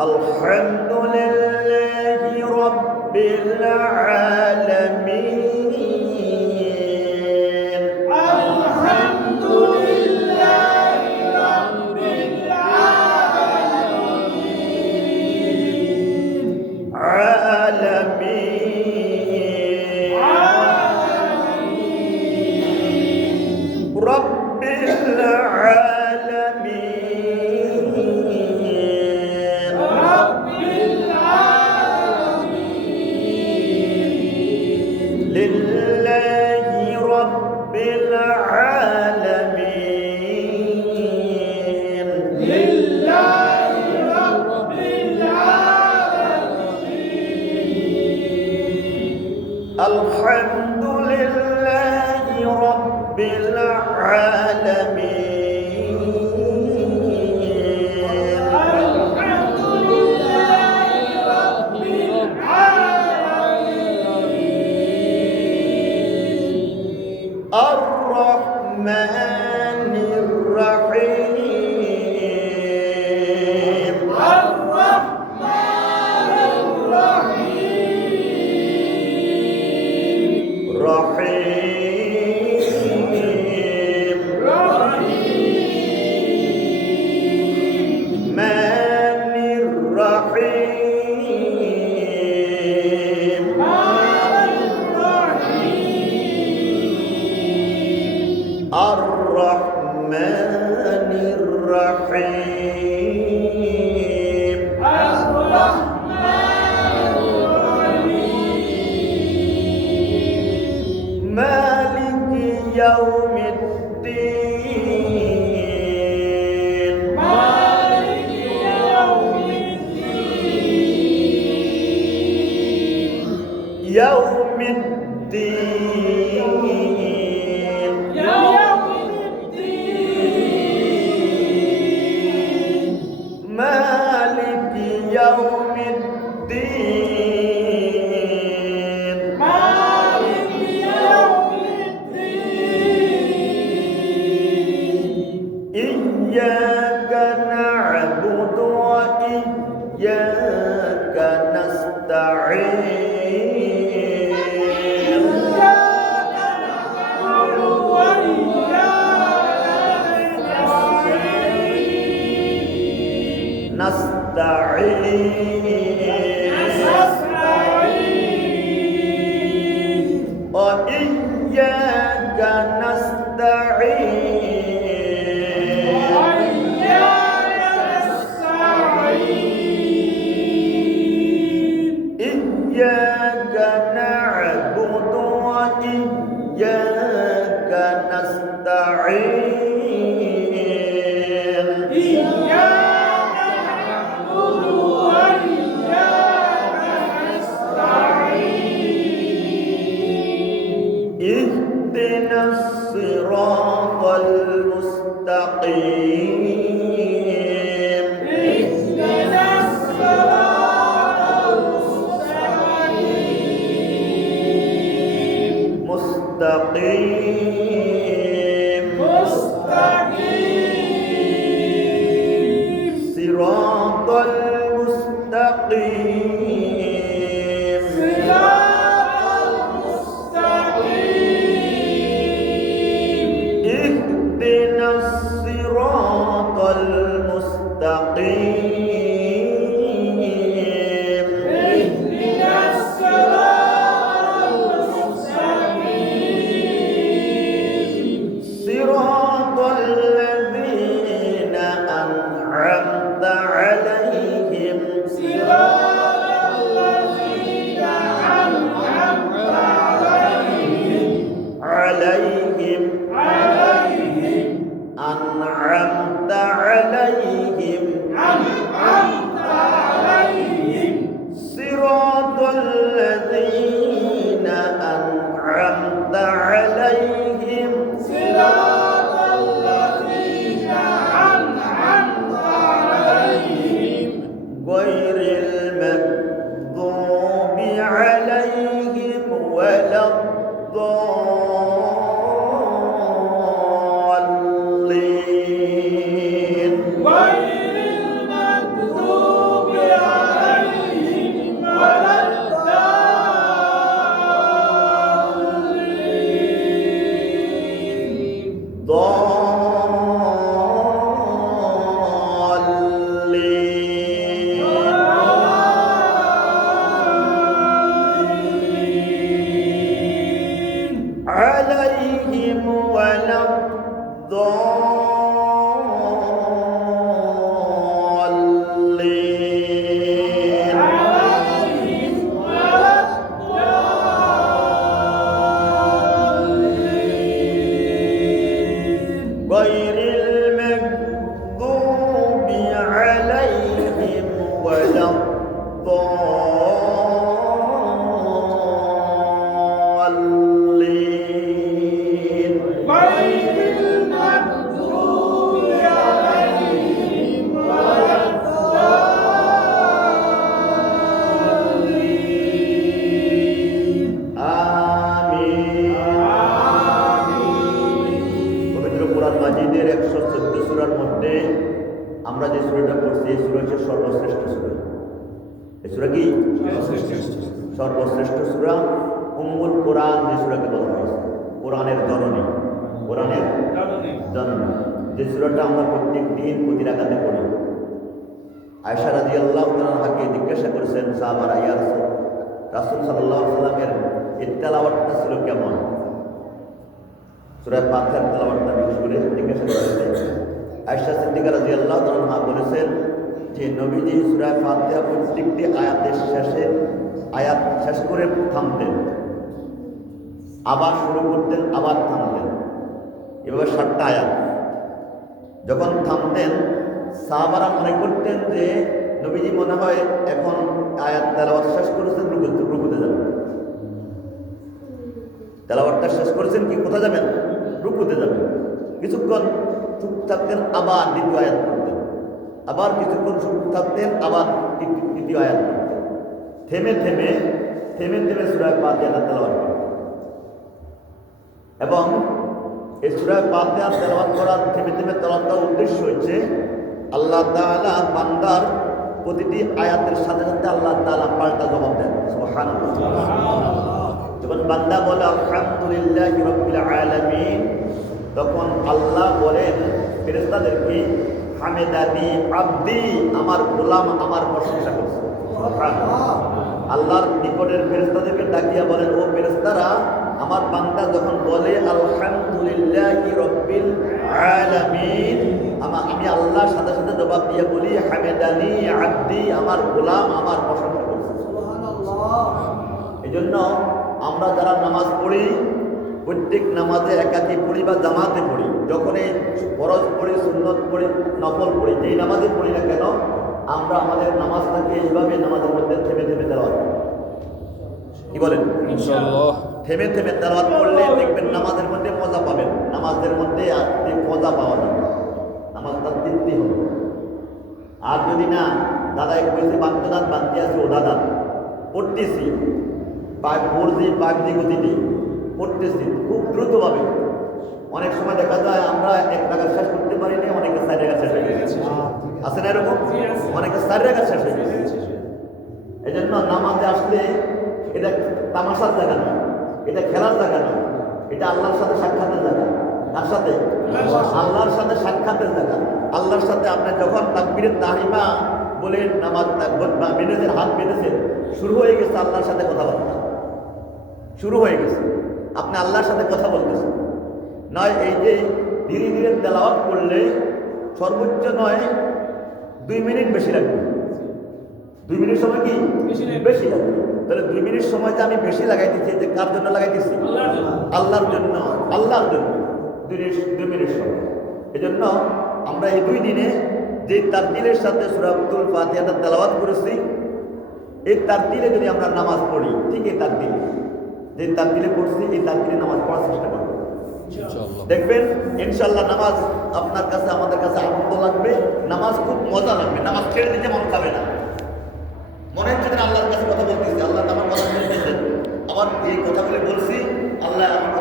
الحمد لله رب العالمين الحمد لله رب العالمين رب العالمين لله رب العالمين لله رب العالمين الحمد لله رب العالمين الحمد لله رب العالمين الرحمن الرحيم الرحمن الرحيم رحيم رحيم مان الرحيم الرحمن الرحيم مالك يوم الدين مالك يوم الدين يوم الدين يوم الدين مالك يوم الدين مالك يوم الدين إياك نعبد وإياك نستعين إياك نعبد وإياك نستعين نستعين وإياك نستعين وإياك نستعين إياك نعبد وإياك نستعين إياك نعبد وإياك نستعين اهدنا الصراط المستقيم اهدنا الصراط المستقيم مستقيم مستقيم صراط المستقيم صراط المستقيم اهدنا الصراط المستقيم اهدنا الصراط المستقيم صراط الذين أنعمت عليهم صراط الذين أنعمت عليهم أنعمت عليهم أنعمت আমরা যে সূরাটা পড়ছি এই সূরা হচ্ছে সর্বশ্রেষ্ঠ সূরা। এই সূরা কি সর্বশ্রেষ্ঠ সূরা, উম্মুল কোরআন যে সূরাকে বলা হয়েছে, কোরআনের জননী, কোরআনের জননী, যে সূরাটা আমরা প্রত্যেক দিন প্রতি রাকাতে পড়ি। আয়েশা রাদিয়াল্লাহু তাআলাকে জিজ্ঞাসা করেছেন সাহাবারা, ইয়া রাসূল সাল্লাল্লাহু আলাইহি ওয়াসাল্লামের এর তেলাওয়াতটা ছিল কেমন? সূরা ফাতিহার তেলাওয়াতটা বিশেষ করে জিজ্ঞাসা করেছেন। আয়েশা সিদ্দিকা রাদিয়াল্লাহু তাআলা বলেছেন যে নবীজি সূরা ফাতিহা প্রত্যেকটি আয়াতের শেষে আয়াত শেষ করে থামতেন, আবার শুরু করতেন, আবার থামতেন, এভাবে 7টা আয়াত। যখন থামতেন সাহাবারা মনে করতেন যে নবীজি মনে হয় এখন আয়াত তেলাওয়াত শেষ করেছেন, রুকুতে যাবেন। তেলাওয়াতটা শেষ করেছেন, কি কোথায় যাবেন? রুকুতে যাবেন। কিছুক্ষণ চুপ থাকতেন, আবার দ্বিতীয় আয়াত পড়তেন, আবার কিছুক্ষণ চুপ থাকতেন, আবার তৃতীয় আয়াত পড়তেন। থেমে থেমে থেমে থেমে সূরা ফাতিহা তেলাওয়াত করতেন। এবং এই সূরা ফাতিহা তেলাওয়াত করার থেমে থেমে তেলাওয়াত করার উদ্দেশ্য হচ্ছে আল্লাহ তাআলা বান্দার প্রতিটি আয়াতের সাথে সাথে আল্লাহ তাআলা পাল্টা জবাব দেন। সুবহানাল্লাহ। যখন বান্দা বলে আলহামদুলিল্লাহি রাব্বিল আলামিন, তখন আল্লাহ বলেন ফেরেশতাদেরকে, হামিদানি আব্দি, আমার গোলাম আমার প্রশংসা করছে। সুবহানাল্লাহ। আল্লাহর নিকটের ফেরেশতাদেরকে ডাকিয়া বলেন, ও ফেরেশতারা, আমার বান্দা যখন বলে আলহামদুলিল্লাহি রাব্বিল আলামিন, আমি আল্লাহর সাথে সাথে জবাব দিয়ে বলি হামিদানি আব্দি, আমার গোলাম আমার প্রশংসা করছে। সুবহানাল্লাহ। এজন্য আমরা যারা নামাজ পড়ি, প্রত্যেক নামাজে একাকি পড়ি বা জামাতে পড়ি, যখনই ফরজ পড়ি, সুন্নত পড়ি, নফল পড়ি, যেই নামাজে পড়ি না কেন, আমরা আমাদের নামাজটাকে এইভাবে নামাজের মধ্যে থেমে থেমে তেলাওয়াত করি। কি বলেন? ইনশাআল্লাহ। থেমে থেমে তেলাওয়াত করলে দেখবেন নামাজের মধ্যে মজা পাবেন, নামাজের মধ্যে মজা পাওয়া যাবে, নামাজটা তৃপ্তি হবে। আর যদি না, দাদা এক বলছে বাদ্যদান বাঁধতে আছে, ও দাদা পড়তেছি, 4G 5G গতিতে পড়তেছি খুব দ্রুতভাবে, অনেক সময় দেখা যায় আমরা 1 রাকাত শেষ করতে পারিনি, অনেকে 4 রাকাত শেষ হয়ে গেছে। আছে না এরকম? অনেকে 4 রাকাত শেষ হয়ে গেছে। এই জন্য নামাজে আসলে এটা তামাশার জায়গা না, এটা খেলার জায়গা না, এটা আল্লাহর সাথে সাক্ষাতের জায়গা। কার সাথে? আল্লাহর সাথে সাক্ষাতের জায়গা। আল্লাহর সাথে আপনি যখন তাকবীরে তাহরিমা বলে নামাজ বেঁধেছেন, হাত বেঁধেছেন, শুরু হয়ে গেছে আল্লাহর সাথে কথাবার্তা, শুরু হয়ে গেছে, আপনি আল্লাহর সাথে কথা বলতেছেন। নয় এই যে ধীরে ধীরে তেলাওয়াত করলে সর্বোচ্চ নয় 2 মিনিট বেশি লাগবে। 2 মিনিট সময় কি বেশি লাগবে? তাহলে 2 মিনিট সময় যে আমি বেশি লাগাইতেছি, যে কার জন্য লাগাইতেছি? আল্লাহর জন্য। আল্লাহর জন্য 2 মিনিট সময়। এই জন্য আমরা এই 2 দিনে যে তারতিলের সাথে সূরাতুল ফাতিহাটা তেলাওয়াত করেছি, এই তারতিলে যদি আমরা নামাজ পড়ি, ঠিক এই তারতিলে যে তারতিলে পড়ছি, এই তারতিলে নামাজ পড়ার চেষ্টা করব, দেখবেন ইনশাআল্লাহ নামাজ আপনার কাছে আমাদের কাছে আনন্দ লাগবে, নামাজ খুব মজা লাগবে, নামাজ ছেড়ে দিতে মন চাবে না। মনে হচ্ছে না আল্লাহর কাছে কথা বলতেছি, আল্লাহ আমার কথা শুনতেছেন, আমার যে কথাগুলি বলছি আল্লাহ আমার